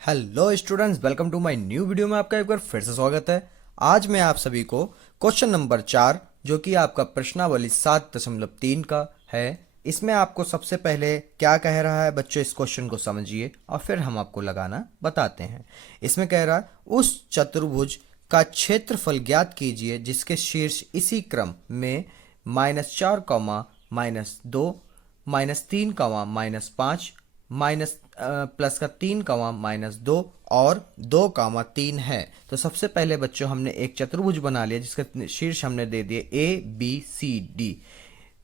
Hello students, welcome to my new video में आपका एक बार फिर से स्वागत है। आज मैं आप सभी को क्वेश्चन नंबर 4 जो कि आपका प्रश्नावली 7.3 का है, इसमें आपको सबसे पहले क्या कह रहा है बच्चों, इस क्वेश्चन को समझिए और फिर हम आपको लगाना बताते हैं। इसमें कह रहा है उस चतुर्भुज का क्षेत्रफल ज्ञात कीजिए जिसके शीर्ष इसी क्रम में -4, -2, -3, -5, प्लस का 3, -2 और 2, 3 है। तो सबसे पहले बच्चों हमने एक चतुर्भुज बना लिया जिसका शीर्ष हमने दे दिए ABCD।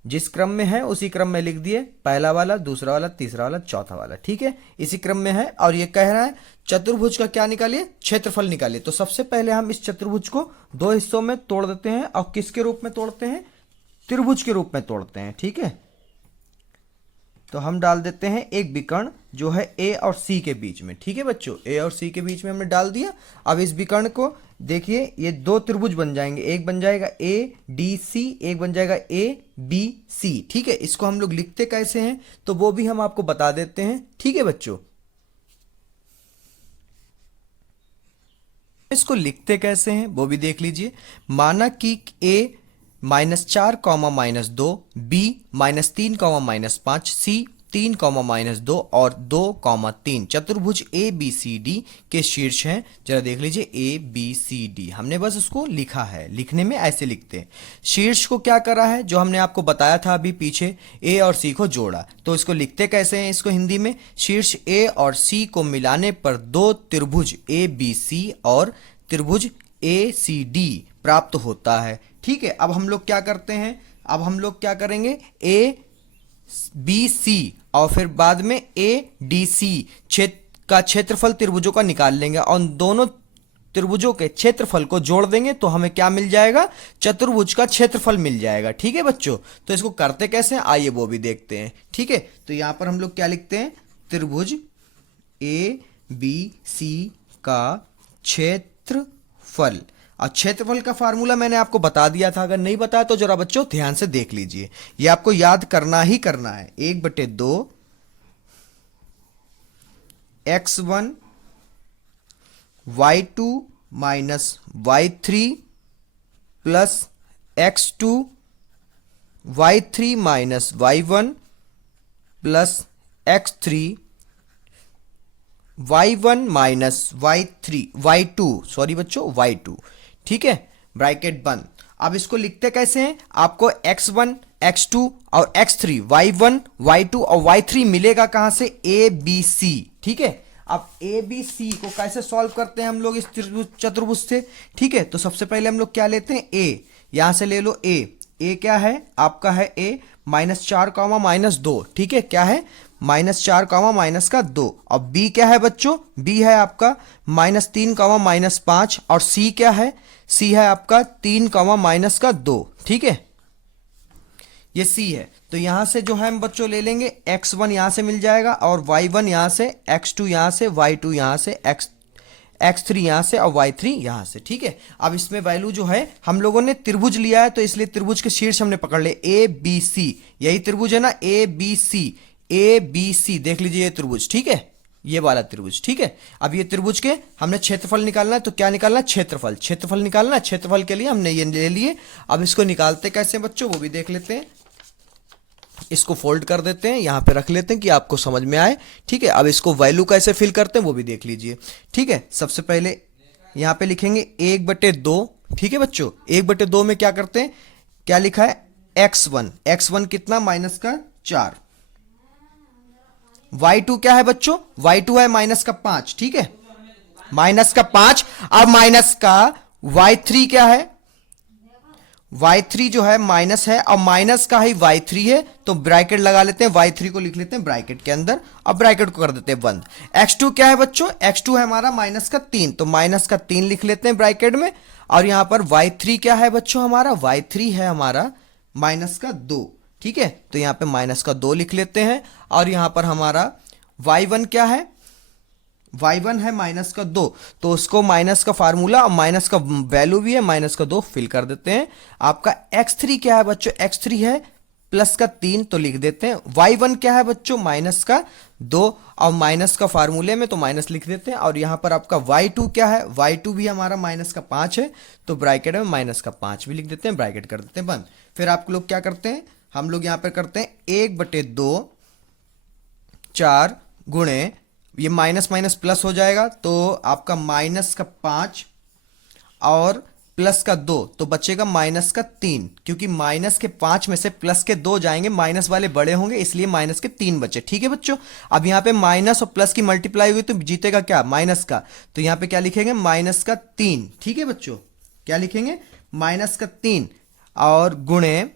जिस क्रम में है उसी क्रम में लिख दिए, पहला वाला, दूसरा वाला, तीसरा वाला, चौथा वाला। ठीक है, इसी क्रम में है। और ये कह रहा है चतुर्भुज का क्या निकालिए, क्षेत्रफल निकालिए। तो सबसे पहले हम इस चतुर्भुज को दो हिस्सों में तोड़ देते हैं। और किसके रूप में तोड़ते हैं? त्रिभुज के रूप में तोड़ते हैं। ठीक है, तो हम डाल देते हैं एक विकर्ण जो है ए और सी के बीच में। ठीक है बच्चों, ए और सी के बीच में हमने डाल दिया। अब इस विकर्ण को देखिए, ये दो त्रिभुज बन जाएंगे, एक बन जाएगा ADC, एक बन जाएगा ABC। ठीक है, इसको हम लोग लिखते कैसे हैं तो वो भी हम आपको बता देते हैं। ठीक है बच्चों, इसको लिखते कैसे हैं वो भी देख लीजिए। माना कि A -4, -2, B -3, -5, C 3, -2 और 2, 3 चतुर्भुज ABCD के शीर्ष हैं। जरा देख लीजिए ABCD, हमने बस उसको लिखा है, लिखने में ऐसे लिखते हैं। शीर्ष को क्या करा है, जो हमने आपको बताया था अभी पीछे, A और C को जोड़ा। तो इसको लिखते कैसे हैं, इसको हिंदी में शीर्ष A और C को मिलाने पर दो त्रिभुज ABC और त्रिभुज ACD प्राप्त होता है। ठीक है, अब हम लोग क्या करते हैं, अब हम लोग क्या करेंगे, ABC और फिर बाद में ADC का क्षेत्रफल त्रिभुजों का निकाल लेंगे और दोनों त्रिभुजों के क्षेत्रफल को जोड़ देंगे तो हमें क्या मिल जाएगा, चतुर्भुज का क्षेत्रफल मिल जाएगा। ठीक है बच्चों, तो इसको करते कैसे हैं आइए वो भी देखते हैं। ठीक है, तो यहां पर हम लोग क्या लिखते हैं, त्रिभुज ABC का क्षेत्रफल। और क्षेत्रफल का फार्मूला मैंने आपको बता दिया था, अगर नहीं बताया तो जरा बच्चों ध्यान से देख लीजिए, ये आपको याद करना ही करना है। 1/2 x1 y2 y3 plus x2 y3 y1 plus x3 y1 y2, sorry बच्चों y2। ठीक है, ब्रैकेट बंद। अब इसको लिखते कैसे हैं, आपको x1 x2 और x3 y1 y2 और y3 मिलेगा कहां से, ABC। ठीक है, अब ABC को कैसे सॉल्व करते हैं हम लोग इस चतुर्भुज से। ठीक है, तो सबसे पहले हम लोग क्या लेते हैं, A, यहां से ले लो A क्या है आपका, है A -4, -2। ठीक है, क्या है, -4, -2। और B क्या है बच्चों, B है आपका -3, -5 और C क्या है, C है आपका 3, -2। ठीक है, ये C है। तो यहां से जो है हम बच्चों ले लेंगे x1 यहां से मिल जाएगा और y1 यहां से, x2 यहां से, y2 यहां से, x3 यहां से और y3 यहां से। ठीक है, अब इसमें वैल्यू जो है, हम लोगों ने त्रिभुज लिया है तो इसलिए त्रिभुज के शीर्ष हमने पकड़ ले ABC, यही त्रिभुज है ना, ABC देख लीजिए ये त्रिभुज। ठीक है, ये वाला त्रिभुज। ठीक है, अब ये त्रिभुज के हमने क्षेत्रफल निकालना है, तो क्या निकालना है, क्षेत्रफल निकालना है। क्षेत्रफल के लिए हमने ये ले लिए। अब इसको निकालते कैसे बच्चों वो भी देख लेते हैं। इसको फोल्ड कर देते हैं, यहां पे रख लेते हैं कि आपको समझ में आए। ठीक है, अब इसको वैल्यू कैसे फिल करते हैं वो भी देख लीजिए। ठीक है, सबसे पहले यहां पे लिखेंगे 1/2। ठीक है बच्चों, 1/2 में क्या करते हैं, क्या लिखा है, x1 कितना, -4। y2 क्या है बच्चों, y2 है -5। ठीक है, -5। अब माइनस का y3 क्या है, y3 जो है माइनस है और माइनस का ही y3 है, तो ब्रैकेट लगा लेते हैं, y3 को लिख लेते हैं ब्रैकेट के अंदर। अब ब्रैकेट को कर देते हैं बंद। x2 क्या है बच्चों, x2 है हमारा -3, तो -3 लिख लेते हैं ब्रैकेट में। और यहां पर y3 क्या है बच्चों, हमारा y3 है हमारा -2। ठीक है, तो यहां पे -2 लिख लेते हैं। और यहां पर हमारा y1 क्या है, y1 है -2, तो उसको माइनस का फार्मूला और माइनस का वैल्यू भी है -2 फिल कर देते हैं। आपका x3 क्या है बच्चों, x3 है प्लस का 3 तो लिख देते हैं। y1 क्या है बच्चों, माइनस का 2, और माइनस का फार्मूले में तो माइनस लिख देते हैं। और यहाँ पर आपका y2 क्या है, y2 भी हमारा माइनस का 5 है, तो ब्रैकेट में माइनस का 5 भी लिख देते हैं, ब्रैकेट कर देते हैं बंद। फिर आप लोग क्या करते हैं, हम लोग यहाँ पर करते हैं 1/2 4 गुणे, ये माइनस माइनस प्लस हो जाएगा, तो आपका माइनस का 5 और प्लस का 2, तो बचेगा माइनस का 3, क्योंकि माइनस के 5 में से प्लस के 2 जाएंगे, माइनस वाले बड़े होंगे, इसलिए माइनस के 3 बचे। ठीक है बच्चों, अब यहाँ पे माइनस और प्लस की मल्टीप्लाई हुई तो जीतेगा क्या, माइनस का, तो यहाँ पे क्या लिखेंगे, माइनस का 3। ठीक है बच्चों, क्या लिखेंगे, माइनस का 3, और गुणे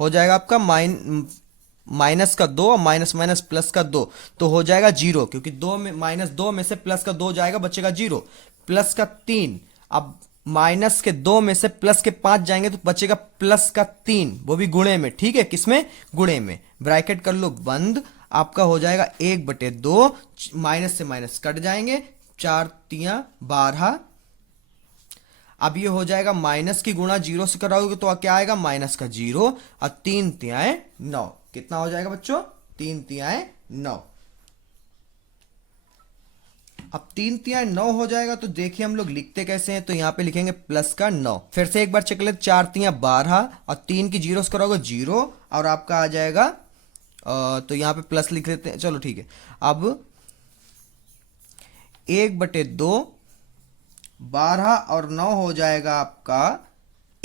हो जाएगा आपका माइनस का 2 और माइनस माइनस प्लस का 2, तो हो जाएगा 0, क्योंकि 2 में माइनस 2 में से प्लस का 2 जाएगा, बचेगा 0, प्लस का 3। अब माइनस के 2 में से प्लस के 5 जाएंगे तो बचेगा प्लस का 3, वो भी गुणे में। ठीक है, किसमें, गुणे में, ब्रैकेट कर लो बंद। आपका हो जाएगा 1/2, माइनस से माइनस कट जाएंगे, 4 तियां 12। अब ये हो जाएगा माइनस की गुणा 0 से कराओगे तो क्या आएगा, माइनस का 0, और 3 तियाएं 9। कितना हो जाएगा बच्चों, 3 तियाएं 9। अब 3 तियाएं 9 हो जाएगा, तो देखिए हम लोग लिखते कैसे हैं, तो यहाँ पे लिखेंगे प्लस का 9। फिर से एक बार चेक लेते, 4 तियां 12 और 3 की 0 से कराओगे 0, और आपका आ जाएगा तो यहाँ पे प्लस लिख लेते हैं, चलो ठीक है। अब 1/2 12 और 9 हो जाएगा आपका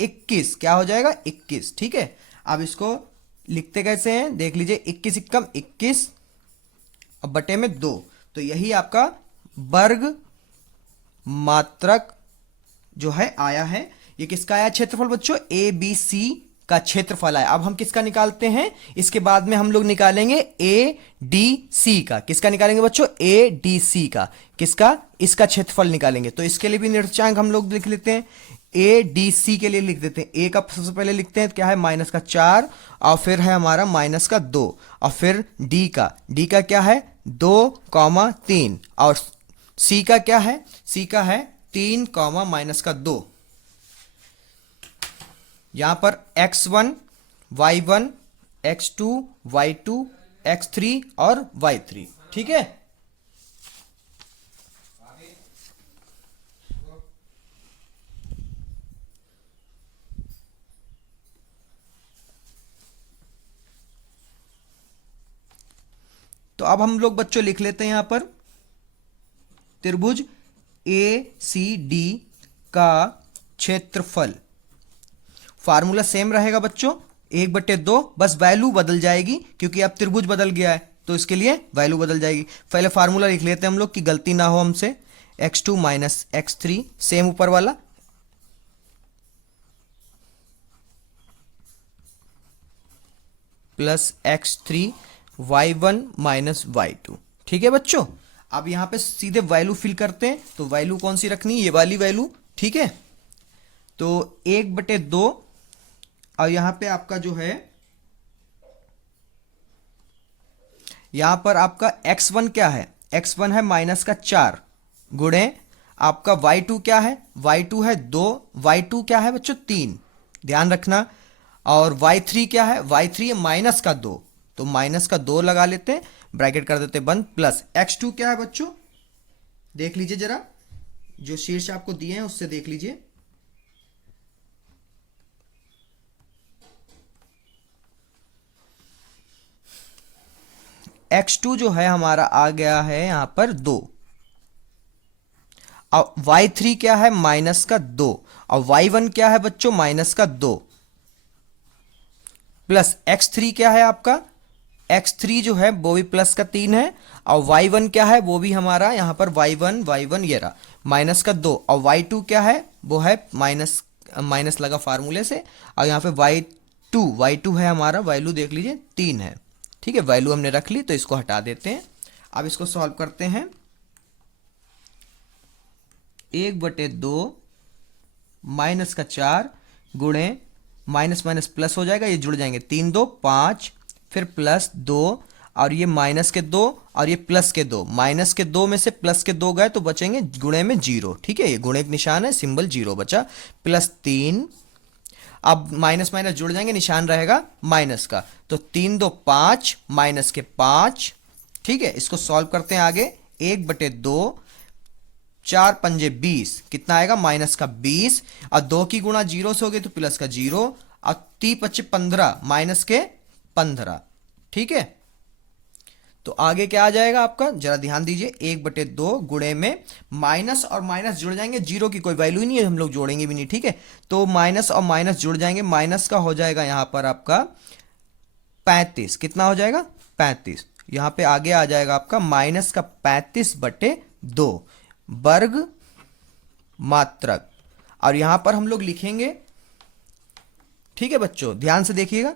21, क्या हो जाएगा, 21। ठीक है, अब इसको लिखते कैसे हैं, देख लीजिए, 21 एकम 21 और बटे में 2, तो यही आपका वर्ग मात्रक जो है आया है। ये किसका आया क्षेत्रफल बच्चों, ए बी सी का क्षेत्रफल आया। अब हम किसका निकालते हैं, इसके बाद में हम लोग निकालेंगे ए डी सी का। किसका निकालेंगे बच्चों, ए डी सी का, किसका, इसका क्षेत्रफल निकालेंगे। तो इसके लिए भी निर्देशांक हम लोग लिख लेते हैं, ए डी सी के लिए लिख देते हैं। ए का सबसे पहले लिखते हैं, क्या है, माइनस का 4, और फिर है हमारा माइनस का 2, और फिर डी का क्या है, 2,3, और सी का क्या है, सी का है 3, माइनस का 2। यहां पर x1 y1 x2 y2 x3 और y3। ठीक है, तो अब हम लोग बच्चों लिख लेते हैं यहां पर त्रिभुज ए सी डी का क्षेत्रफल। फार्मूला सेम रहेगा बच्चों, 1/2, बस वैल्यू बदल जाएगी, क्योंकि अब त्रिभुज बदल गया है, तो इसके लिए वैल्यू बदल जाएगी। पहले फार्मूला लिख लेते हैं हम लोग कि गलती ना हो हमसे, x2 माइनस x3, सेम ऊपर वाला, plus x3 y1 minus y2। ठीक है बच्चों, अब यहां पे सीधे वैल्यू फिल करते हैं, तो वैल्यू कौन सी रखनी है, ये वाली वैल्यू। ठीक है, तो 1/2, और यहां पे आपका जो है, यहां पर आपका x1 क्या है, x1 है माइनस का 4, गुणे आपका y2 क्या है, y2 है 2, y2 क्या है बच्चों 3, ध्यान रखना, और y3 क्या है, y3 है माइनस का 2, तो माइनस का 2 लगा लेते हैं, ब्रैकेट कर देते बंद, प्लस x2 क्या है बच्चों, देख लीजिए जरा, जो शीर्ष आपको दिए हैं उससे देख लीजिए, x2 जो है हमारा आ गया है यहां पर 2, और y3 क्या है, माइनस का 2, और y1 क्या है बच्चों, माइनस का 2, प्लस x3 क्या है आपका, x3 जो है वो भी प्लस का 3 है, और y1 क्या है, वो भी हमारा यहां पर y1 ये रहा माइनस का 2, और y2 क्या है, वो है माइनस लगा फार्मूले से, और यहां पे y2 है हमारा, वैल्यू देख लीजिए 3 है। ठीक है, वैल्यू हमने रख ली, तो इसको हटा देते हैं। अब इसको सॉल्व करते हैं, 1/2 माइनस का 4 गुणे माइनस माइनस प्लस हो जाएगा, ये जुड़ जाएंगे, 3 2 5, फिर प्लस 2, और ये माइनस के 2 और ये प्लस के 2, माइनस के 2 में से प्लस के 2 गए तो बचेंगे गुणे में 0। ठीक है, ये गुणे का निशान है, सिंबल 0 बचा, प्लस 3, अब माइनस माइनस जुड़ जाएंगे, निशान रहेगा माइनस का, तो 3 2 5 माइनस के 5। ठीक है, इसको सॉल्व करते हैं आगे। 1/2, 4 पंजे 20, कितना आएगा माइनस का 20, और 2 की गुणा 0 से हो गई तो प्लस का 0, और 3 5 15 माइनस के 15। ठीक है, तो आगे क्या आ जाएगा आपका, जरा ध्यान दीजिए। 1/2 गुणे में माइनस और माइनस जुड़ जाएंगे, जीरो की कोई वैल्यू ही नहीं है, हम लोग जोड़ेंगे भी नहीं। ठीक है, तो माइनस और माइनस जुड़ जाएंगे, माइनस का हो जाएगा यहां पर आपका 35, कितना हो जाएगा 35। यहां पे आगे आ जाएगा आपका माइनस का 35/2 वर्ग मात्रक, और यहां पर हम लोग लिखेंगे। ठीक है बच्चों, ध्यान से देखिएगा,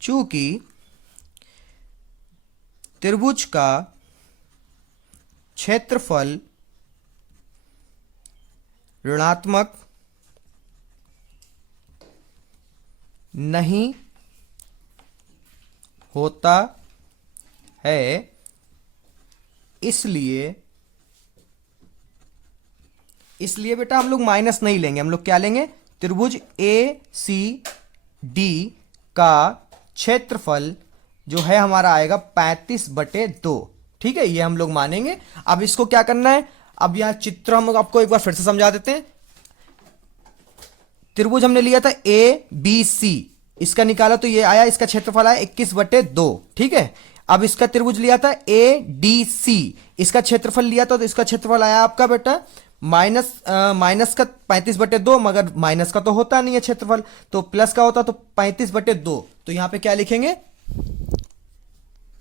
चूंकि त्रिभुज का क्षेत्रफल ऋणात्मक नहीं होता है, इसलिए बेटा हम लोग माइनस नहीं लेंगे, हम लोग क्या लेंगे, त्रिभुज ACD का क्षेत्रफल जो है हमारा आएगा 35/2। ठीक है, ये हम लोग मानेंगे। अब इसको क्या करना है, अब यहां चित्र हम आपको एक बार फिर से समझा देते हैं। त्रिभुज हमने लिया था ABC, इसका निकाला तो ये आया, इसका क्षेत्रफल आया 21/2। ठीक है, अब इसका त्रिभुज लिया था ADC, इसका क्षेत्रफल लिया था तो इसका क्षेत्रफल आया आपका बेटा माइनस का 35/2, मगर माइनस का तो होता नहीं है क्षेत्रफल, तो प्लस का होता तो 35/2, तो यहां पे क्या लिखेंगे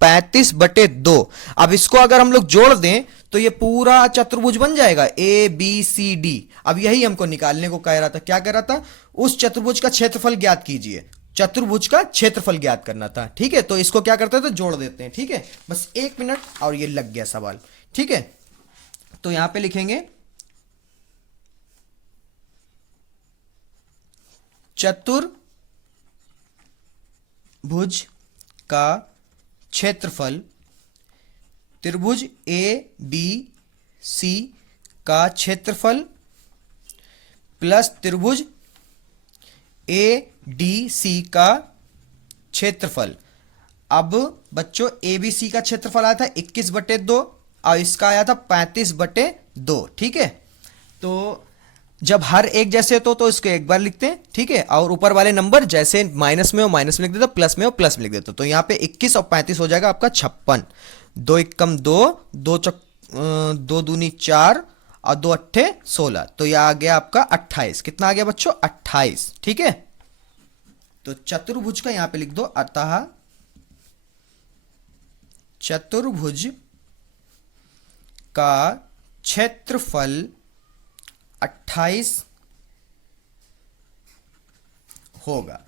35/2। अब इसको अगर हम लोग जोड़ दें तो ये पूरा चतुर्भुज बन जाएगा ABCD। अब यही हमको निकालने को कह रहा था, क्या कह रहा था, उस चतुर्भुज का क्षेत्रफल ज्ञात कीजिए, चतुर्भुज का क्षेत्रफल ज्ञात करना था। ठीक है, तो इसको क्या करते हैं, तो जोड़ देते हैं। ठीक है, बस 1 मिनट और ये लग गया सवाल। ठीक है, तो यहां पे लिखेंगे चतुर्भुज का क्षेत्रफल त्रिभुज ABC का क्षेत्रफल प्लस त्रिभुज ADC का क्षेत्रफल। अब बच्चों ABC का क्षेत्रफल आया था 21/2 और इसका आया था 35/2। ठीक है, तो जब हर एक जैसे तो इसको एक बार लिखते हैं। ठीक है, और ऊपर वाले नंबर जैसे माइनस में हो माइनस में लिख देते, प्लस में हो प्लस में लिख देते, तो यहाँ पे 21 और 35 हो जाएगा आपका 56। 2 एकम 2, 2 दूनी 4 और 2 अट्ठे 16, तो यह आ गया आपका 28। कितना आ गया बच्चों 28। ठीक है, तो चतुर्भुज का यहां पे लिख दो, अतः चतुर्भुज का क्षेत्रफल 28 होगा।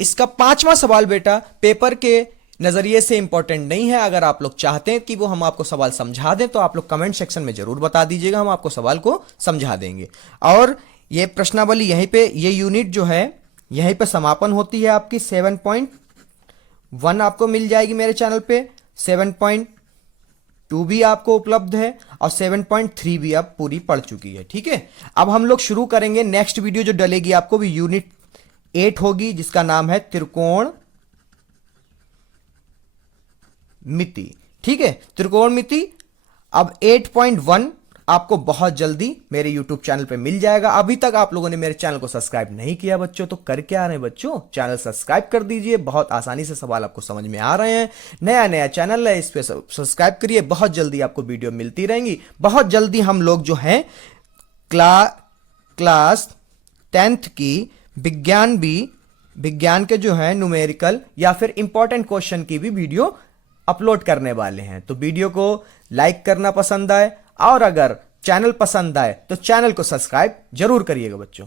इसका 5वां सवाल बेटा पेपर के नजरिए से इंपॉर्टेंट नहीं है, अगर आप लोग चाहते हैं कि वो हम आपको सवाल समझा दें तो आप लोग कमेंट सेक्शन में जरूर बता दीजिएगा, हम आपको सवाल को समझा देंगे। और ये प्रश्नावली यहीं पे, ये यूनिट जो है यहीं पे समापन होती है आपकी। 7.1 आपको मिल जाएगी मेरे चैनल पे, 7.2 भी आपको उपलब्ध है और 7.3 भी अब पूरी पढ़ चुकी है। ठीक है, अब हम लोग शुरू करेंगे नेक्स्ट वीडियो जो डलेगी आपको भी यूनिट 8 होगी, जिसका नाम है त्रिकोण मिति। ठीक है, त्रिकोण मिति। अब 8.1 आपको बहुत जल्दी मेरे YouTube चैनल पे मिल जाएगा। अभी तक आप लोगों ने मेरे चैनल को सब्सक्राइब नहीं किया बच्चों, तो कर क्या रहे हैं बच्चों, चैनल सब्सक्राइब कर दीजिए। बहुत आसानी से सवाल आपको समझ में आ रहे हैं। नया नया चैनल है, इस पे सब्सक्राइब करिए, बहुत जल्दी आपको वीडियो मिलती रहेंगी। बहुत जल्दी हम लोग जो हैं क्लास 10th की विज्ञान के जो है न्यूमेरिकल या फिर इंपॉर्टेंट क्वेश्चन की भी वीडियो अपलोड करने वाले हैं। तो वीडियो को लाइक करना पसंद आए और अगर चैनल पसंद आए तो चैनल को सब्सक्राइब जरूर करिएगा बच्चों।